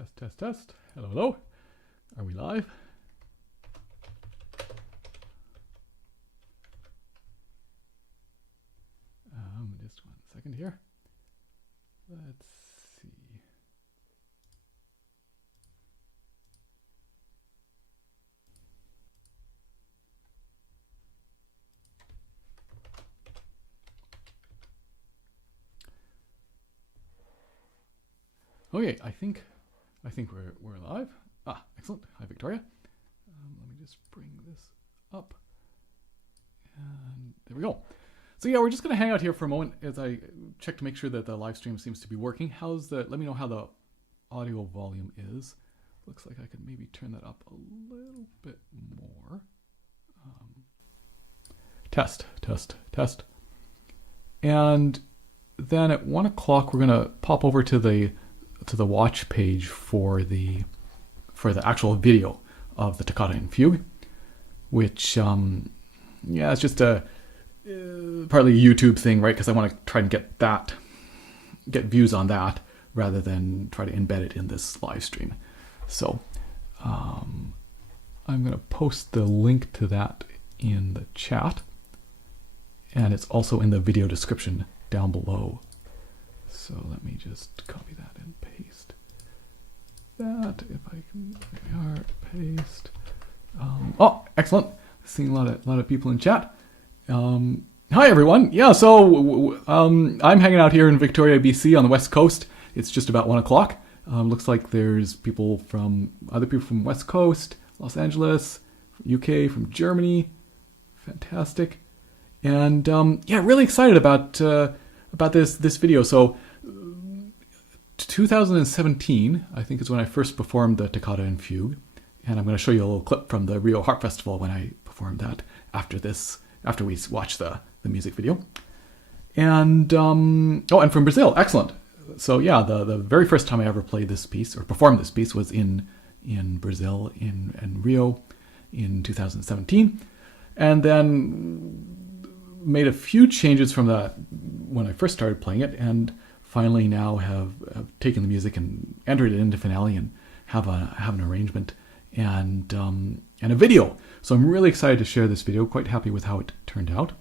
Test, test, test. Hello, hello. Are we live? Just 1 second here. Let's see. Okay, I think we're live. Ah, excellent. Hi, Victoria. Let me just bring this up. And there we go. So yeah, we're just going to hang out here for a moment as I check to make sure that the live stream seems to be working. Let me know how the audio volume is. Looks like I could maybe turn that up a little bit more. Test, test, test. And then at 1 o'clock, we're going to pop over to the watch page for the actual video of the Toccata and Fugue, which yeah, it's just a partly a YouTube thing, right? Because I want to try and get views on that rather than try to embed it in this live stream. So I'm going to post the link to that in the chat, and it's also in the video description down below. So let me just copy that and paste that. If I can, there we are, paste. Oh, excellent. Seeing a lot of people in chat. Hi everyone. Yeah, so I'm hanging out here in Victoria, BC on the West Coast. It's just about 1 o'clock. Looks like there's other people from West Coast, Los Angeles, UK, from Germany. Fantastic. And yeah, really excited about this video. So 2017, I think, is when I first performed the Toccata and Fugue, and I'm going to show you a little clip from the Rio Harp Festival when I performed that after we watched the music video. And and from Brazil, excellent. So yeah, the very first time I ever played this piece or performed this piece was in Brazil, in Rio, in 2017, and then made a few changes from that when I first started playing it, and finally now have taken the music and entered it into Finale and have an arrangement and a video. So I'm really excited to share this video. Quite happy with how it turned out.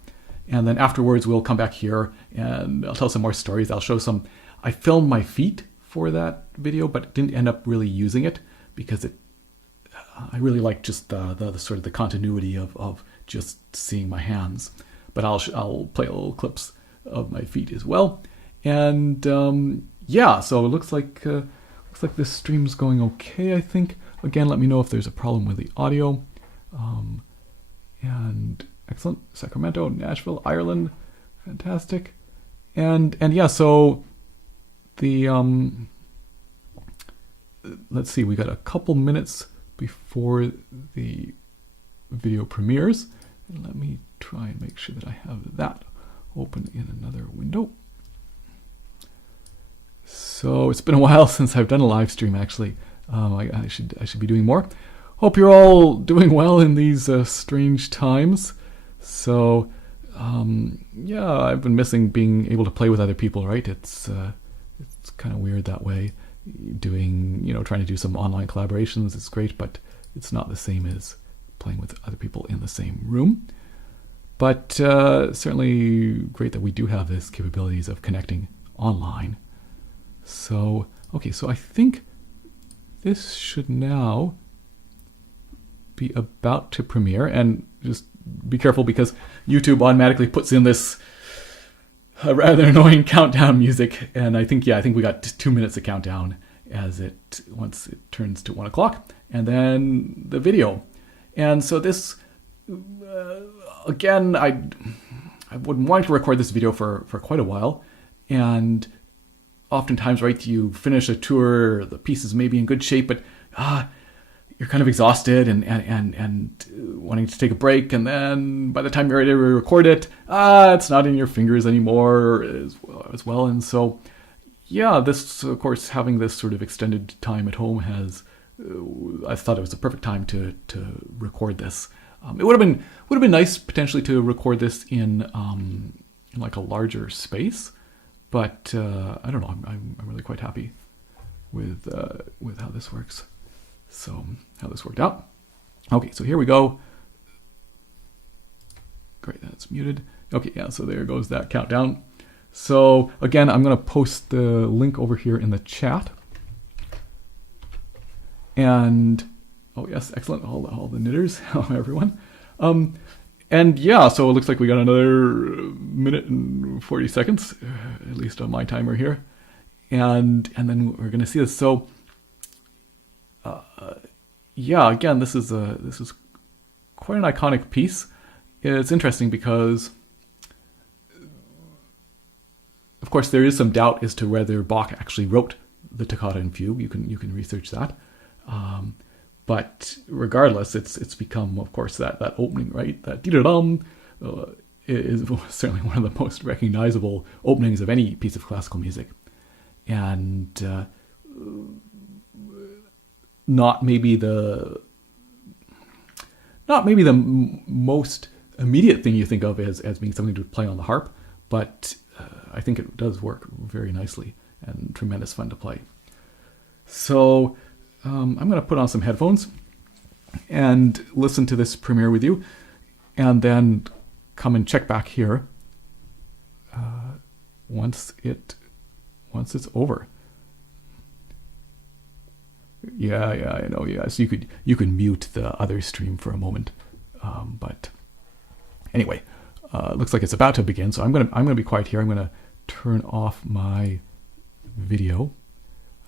And then afterwards we'll come back here and I'll tell some more stories. I'll show some. I filmed my feet for that video, but didn't end up really using it because I really like just the sort of the continuity of just seeing my hands. But I'll play little clips of my feet as well. And yeah, so it looks like this stream's going okay, I think. Again, let me know if there's a problem with the audio. And excellent. Sacramento, Nashville, Ireland, fantastic. And yeah, so the let's see, we got a couple minutes before the video premieres. And let me try and make sure that I have that open in another window. So it's been a while since I've done a live stream, actually. I should be doing more. Hope you're all doing well in these strange times. So yeah, I've been missing being able to play with other people, right? It's kind of weird that way. Trying to do some online collaborations is great, but it's not the same as playing with other people in the same room. But certainly great that we do have this capabilities of connecting online. So, okay, so I think this should now be about to premiere, and just be careful because YouTube automatically puts in this rather annoying countdown music, and I think we got 2 minutes of countdown once it turns to 1 o'clock, and then the video. And so this, again, I've been wanting to record this video for quite a while, and oftentimes, right, you finish a tour, the piece is maybe in good shape, but you're kind of exhausted and wanting to take a break, and then by the time you're ready to record it, it's not in your fingers anymore as well. And so, yeah, this, of course, having this sort of extended time at home I thought it was the perfect time to record this. It would have been nice potentially to record this in like a larger space. But I don't know. I'm really quite happy with how this works. So how this worked out. Okay, so here we go. Great, that's muted. Okay, yeah, so there goes that countdown. So again, I'm going to post the link over here in the chat. And oh yes, excellent, all the knitters, hello everyone. And yeah, so it looks like we got another minute and 40 seconds, at least on my timer here. And then we're going to see this. So yeah, again, this is quite an iconic piece. It's interesting because, of course, there is some doubt as to whether Bach actually wrote the Toccata and Fugue. You can research that, but regardless, it's become, of course, that opening, right? That dee-da-dum is certainly one of the most recognizable openings of any piece of classical music, and not maybe the most immediate thing you think of as being something to play on the harp, but I think it does work very nicely and tremendous fun to play. So I'm going to put on some headphones and listen to this premiere with you, and then come and check back here once it's over. Yeah, I know. Yeah, so you could mute the other stream for a moment, but anyway, looks like it's about to begin. So I'm gonna be quiet here. I'm gonna turn off my video,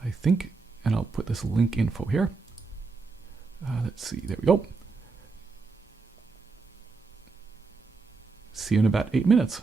I think, and I'll put this link info here. Let's see. There we go. See you in about 8 minutes.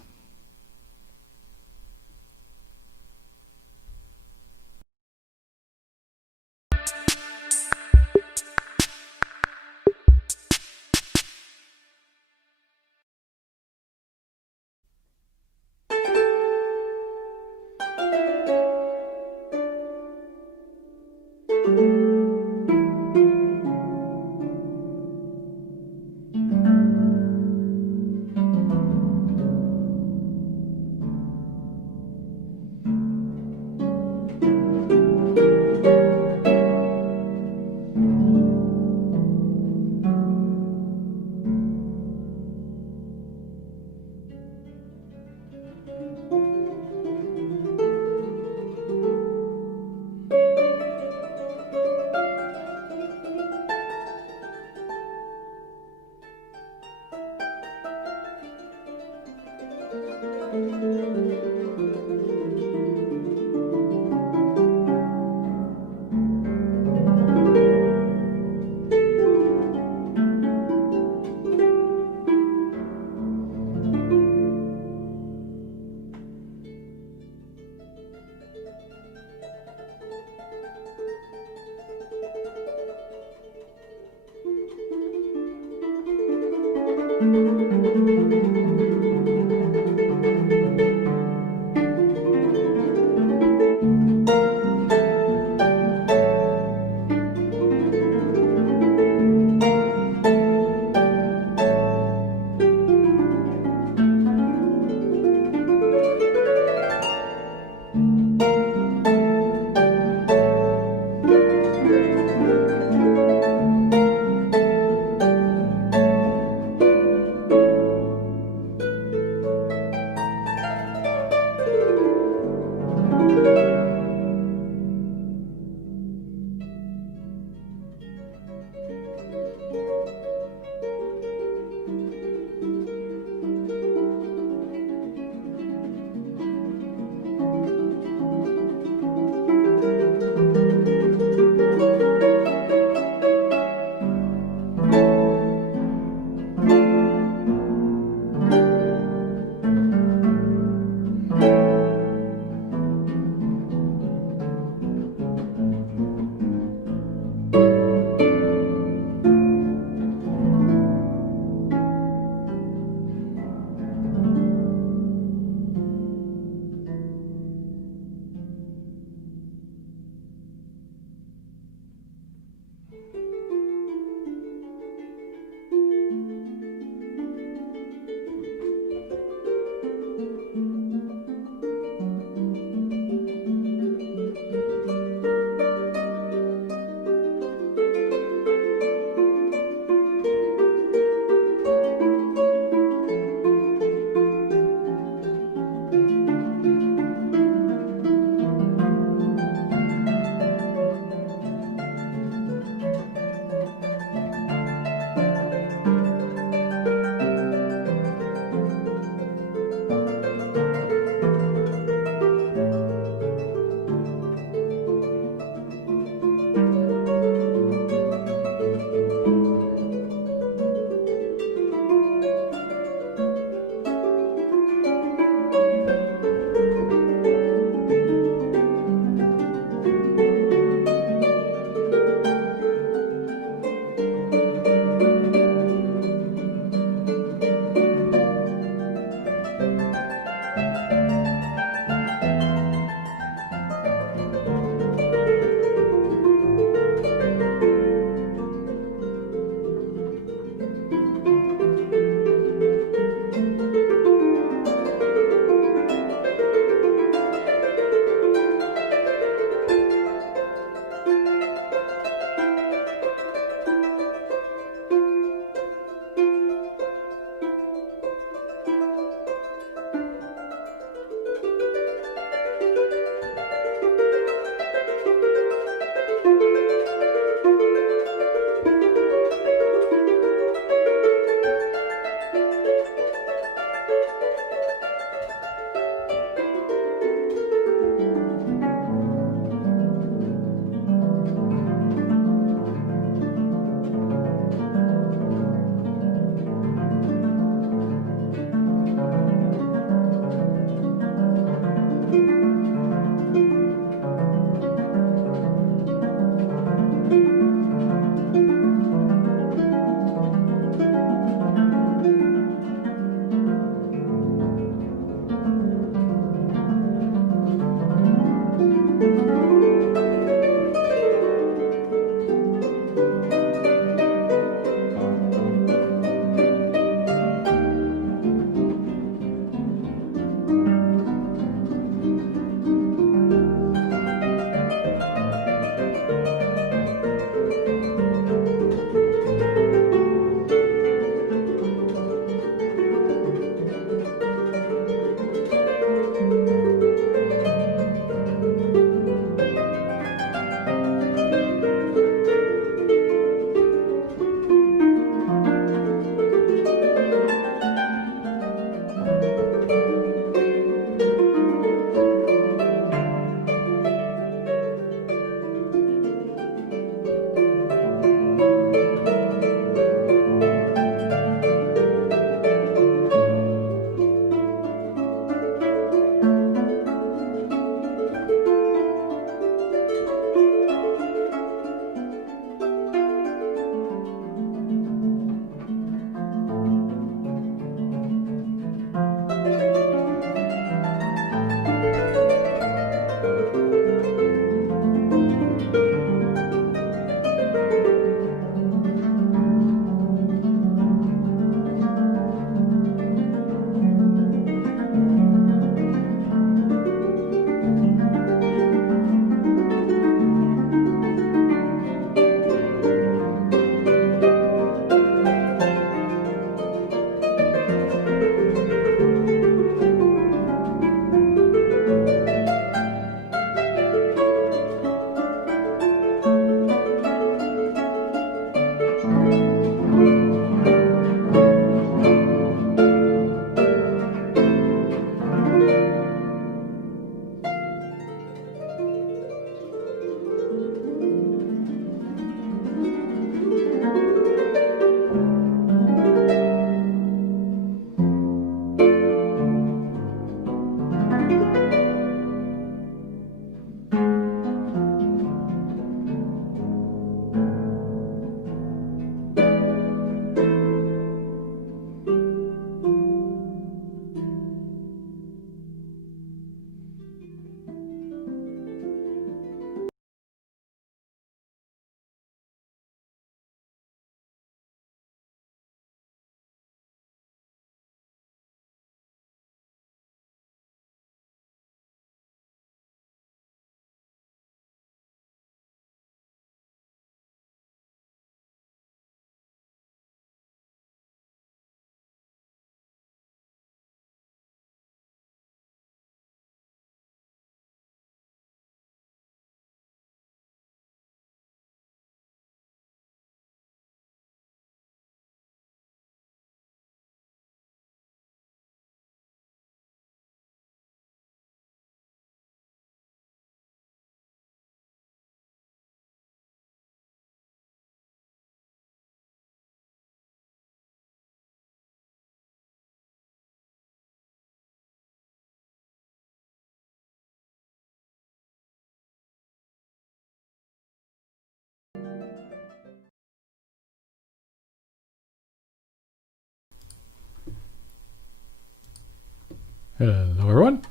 Hello everyone.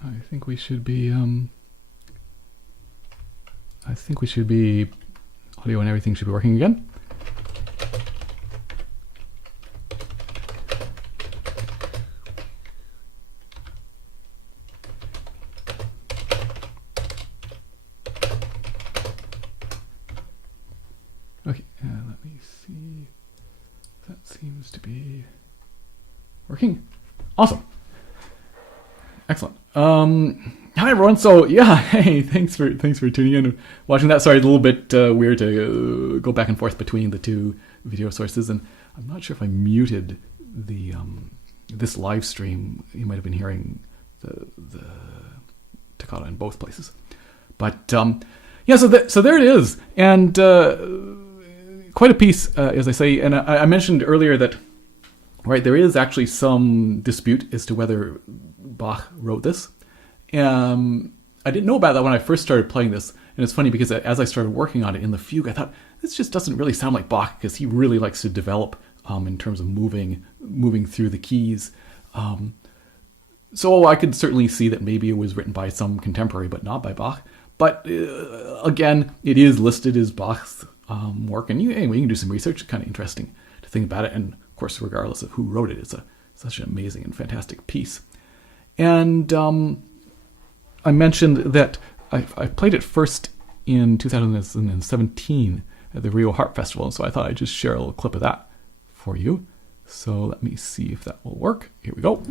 I think we should be audio and everything should be working again. Okay, let me see. That seems to be working. Awesome. Excellent. Hi everyone. So yeah, hey, thanks for tuning in and watching that. Sorry, it's a little bit weird to go back and forth between the two video sources, and I'm not sure if I muted the this live stream. You might have been hearing the Toccata in both places, but yeah. So there it is, and quite a piece, as I say. And I mentioned earlier that there is actually some dispute as to whether Bach wrote this. I didn't know about that when I first started playing this, and it's funny because as I started working on it in the fugue, I thought this just doesn't really sound like Bach, because he really likes to develop in terms of moving through the keys. So I could certainly see that maybe it was written by some contemporary, but not by Bach. But again, it is listed as Bach's work, and anyway, you can do some research. It's kind of interesting to think about it, and of course, regardless of who wrote it, it's such an amazing and fantastic piece. And I mentioned that I played it first in 2017 at the Rio Harp Festival, so I thought I'd just share a little clip of that for you. So let me see if that will work. Here we go.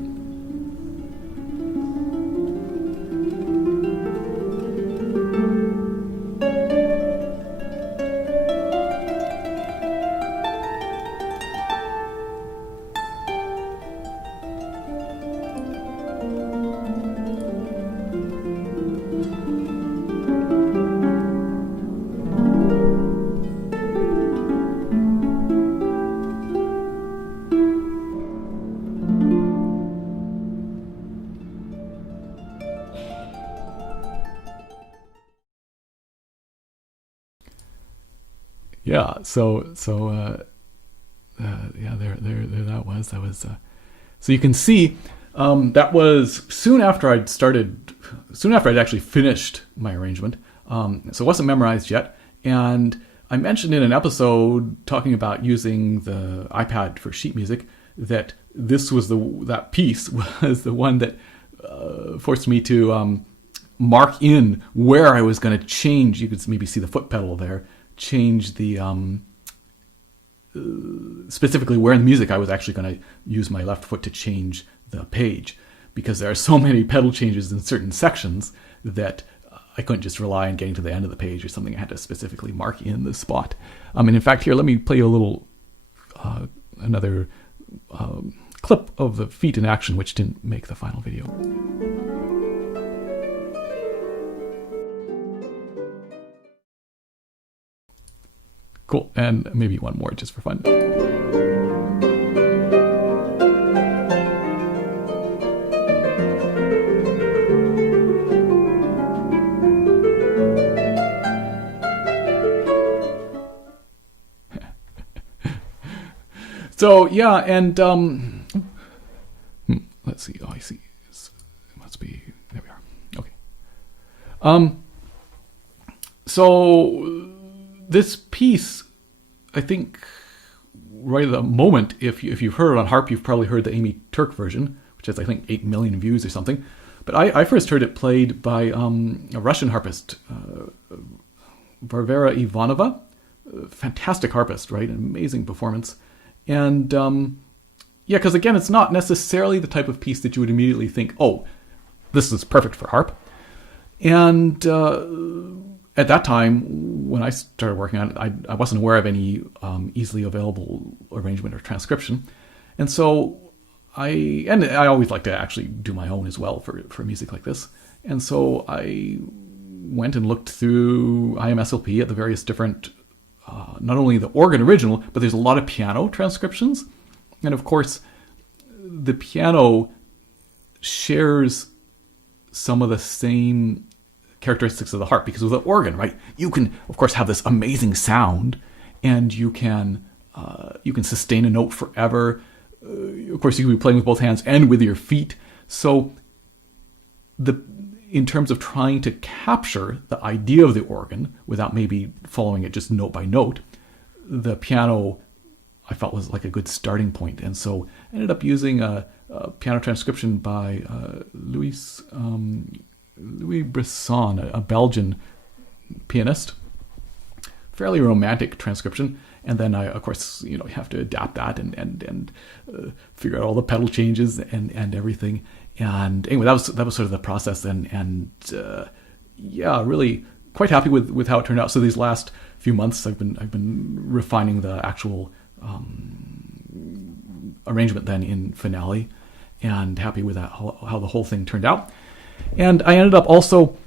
Yeah, so yeah, there that was. So you can see that was soon after I'd actually finished my arrangement. So it wasn't memorized yet, and I mentioned in an episode talking about using the iPad for sheet music that that piece was the one that forced me to mark in where I was going to change. You could maybe see the foot pedal there. Change the specifically where in the music I was actually going to use my left foot to change the page, because there are so many pedal changes in certain sections that I couldn't just rely on getting to the end of the page or something. I had to specifically mark in the spot. And in fact, here, let me play you a little another clip of the feet in action, which didn't make the final video. Cool, and maybe one more just for fun. So yeah, and let's see. Oh, I see. It must be. There we are. Okay. So this piece, I think, right at the moment, if you've heard it on harp, you've probably heard the Amy Turk version, which has, I think, 8 million views or something. But I first heard it played by a Russian harpist, Varvara Ivanova. Fantastic harpist, right? An amazing performance. And yeah, because again, it's not necessarily the type of piece that you would immediately think, oh, this is perfect for harp. And at that time, when I started working on it, I wasn't aware of any easily available arrangement or transcription. And so I always like to actually do my own as well for music like this. And so I went and looked through IMSLP at the various different, not only the organ original, but there's a lot of piano transcriptions. And of course, the piano shares some of the same characteristics of the harp, because with the organ, right, you can of course have this amazing sound, and you can sustain a note forever. Of course, you can be playing with both hands and with your feet, So in terms of trying to capture the idea of the organ without maybe following it just note by note, the piano I felt was like a good starting point. And so I ended up using a piano transcription by Louis Bresson, a Belgian pianist. Fairly romantic transcription. And then of course, you have to adapt that and figure out all the pedal changes and everything. And anyway, that was sort of the process. And yeah, really quite happy with how it turned out. So these last few months, I've been refining the actual arrangement then in Finale, and happy with that, how the whole thing turned out. And I ended up also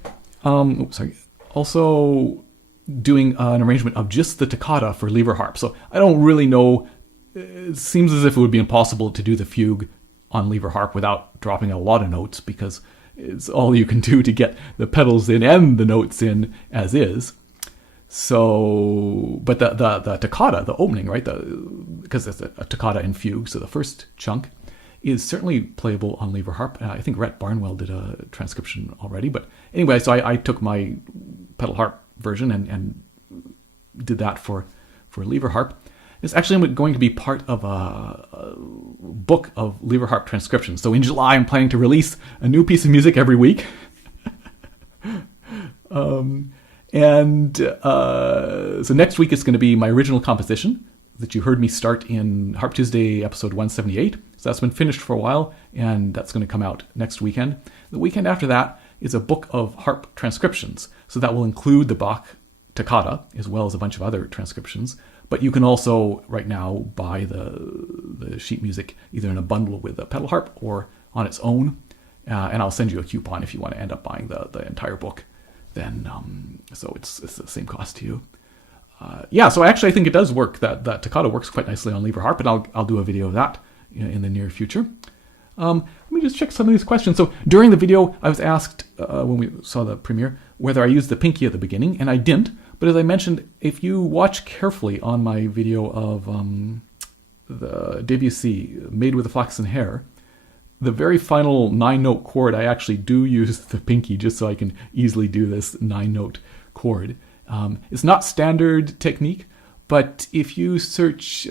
doing an arrangement of just the toccata for lever harp. So I don't really know, it seems as if it would be impossible to do the fugue on lever harp without dropping a lot of notes, because it's all you can do to get the pedals in and the notes in as is. So, but the toccata, the opening, right, because it's a toccata and fugue, so the first chunk is certainly playable on lever harp. I think Rhett Barnwell did a transcription already, but anyway, so I took my pedal harp version and did that for lever harp. It's actually going to be part of a book of lever harp transcriptions. So in July, I'm planning to release a new piece of music every week. So next week is going to be my original composition that you heard me start in Harp Tuesday episode 178. So that's been finished for a while, and that's going to come out next weekend. The weekend after that is a book of harp transcriptions. So that will include the Bach toccata, as well as a bunch of other transcriptions. But you can also, right now, buy the sheet music either in a bundle with a pedal harp or on its own. And I'll send you a coupon if you want to end up buying the entire book. Then, so it's the same cost to you. Yeah, so actually I think it does work. That toccata works quite nicely on lever harp, and I'll do a video of that in the near future. Let me just check some of these questions. So during the video, I was asked, when we saw the premiere, whether I used the pinky at the beginning, and I didn't. But as I mentioned, if you watch carefully on my video of the Debussy, Made with the Flaxen Hair, the very final 9-note chord, I actually do use the pinky just so I can easily do this 9-note chord. It's not standard technique, but if you search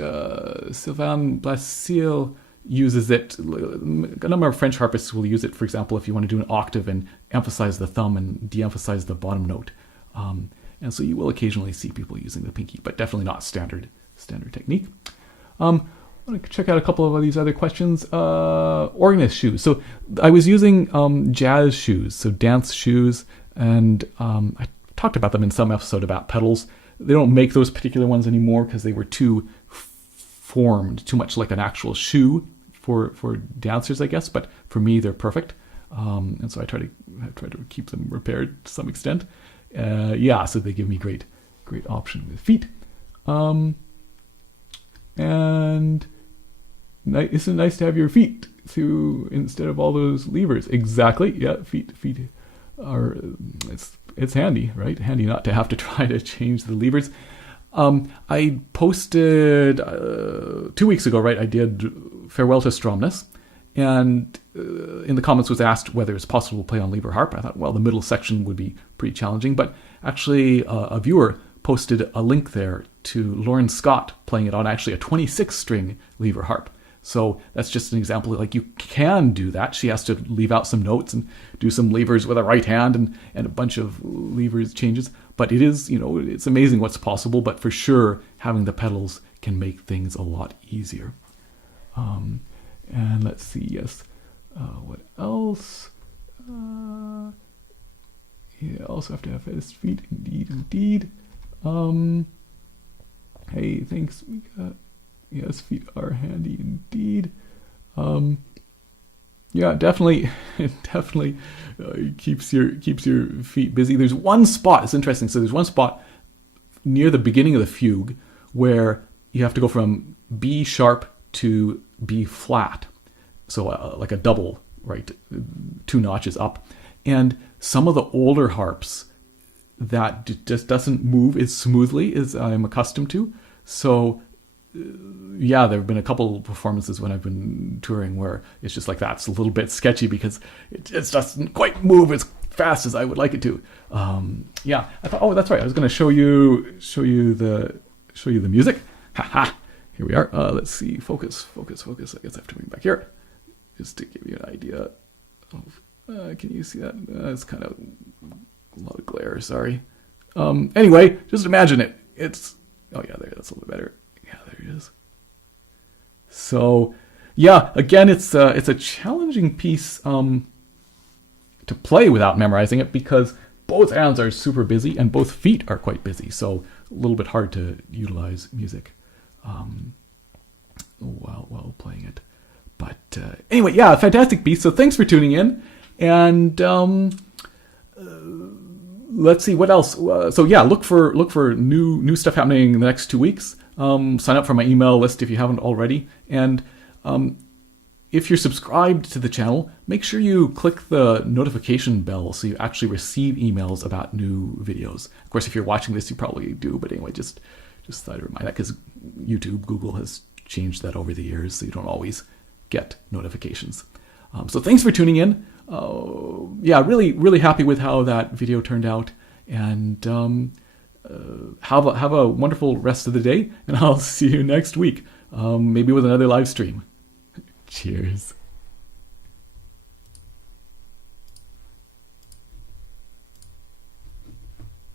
Sylvain Blassil uses it, a number of French harpists will use it, for example, if you want to do an octave and emphasize the thumb and de-emphasize the bottom note. And so you will occasionally see people using the pinky, but definitely not standard technique. I want to check out a couple of these other questions. Organist shoes. So I was using jazz shoes, so dance shoes, and I talked about them in some episode about pedals. They don't make those particular ones anymore because they were too formed, too much like an actual shoe for dancers, I guess. But for me, they're perfect, and so I try to keep them repaired to some extent. Yeah, so they give me great option with feet. And isn't it nice to have your feet through instead of all those levers? Exactly. Yeah, feet are, it's handy, right? Handy not to have to try to change the levers. I posted 2 weeks ago, right? I did Farewell to Stromness, and in the comments was asked whether it's possible to play on lever harp. I thought, well, the middle section would be pretty challenging, but actually a viewer posted a link there to Lauren Scott playing it on actually a 26-string lever harp. So that's just an example of, like, you can do that. She has to leave out some notes and do some levers with a right hand and a bunch of levers changes. But it is, it's amazing what's possible. But for sure, having the pedals can make things a lot easier. And let's see, yes. What else? Yeah, also have to have fast feet. Indeed. Hey, thanks, Mika. Yes, feet are handy indeed. Yeah, definitely, it definitely keeps your feet busy. There's one spot. It's interesting. So there's one spot near the beginning of the fugue where you have to go from B sharp to B flat. So like a double, right? 2 notches up. And some of the older harps, that just doesn't move as smoothly as I'm accustomed to. So yeah, there have been a couple performances when I've been touring where it's just like that. It's a little bit sketchy because it just doesn't quite move as fast as I would like it to. Yeah, I thought, oh, that's right. I was going to show you the music. Haha. Here we are. Let's see. Focus. I guess I have to bring it back here just to give you an idea of. Can you see that? It's kind of a lot of glare. Sorry. Anyway, just imagine it. It's oh yeah, there. That's a little bit better. Yeah, there it is. So, yeah, again, it's a challenging piece to play without memorizing it because both hands are super busy and both feet are quite busy. So a little bit hard to utilize music while playing it. But anyway, yeah, fantastic piece. So thanks for tuning in, and let's see what else. So yeah, look for new stuff happening in the next 2 weeks. Sign up for my email list if you haven't already, and if you're subscribed to the channel, make sure you click the notification bell so you actually receive emails about new videos. Of course, if you're watching this, you probably do, but anyway, just thought I'd remind that because YouTube, Google has changed that over the years, so you don't always get notifications. So thanks for tuning in. Yeah, really happy with how that video turned out, and have a wonderful rest of the day, and I'll see you next week, maybe with another live stream. Cheers.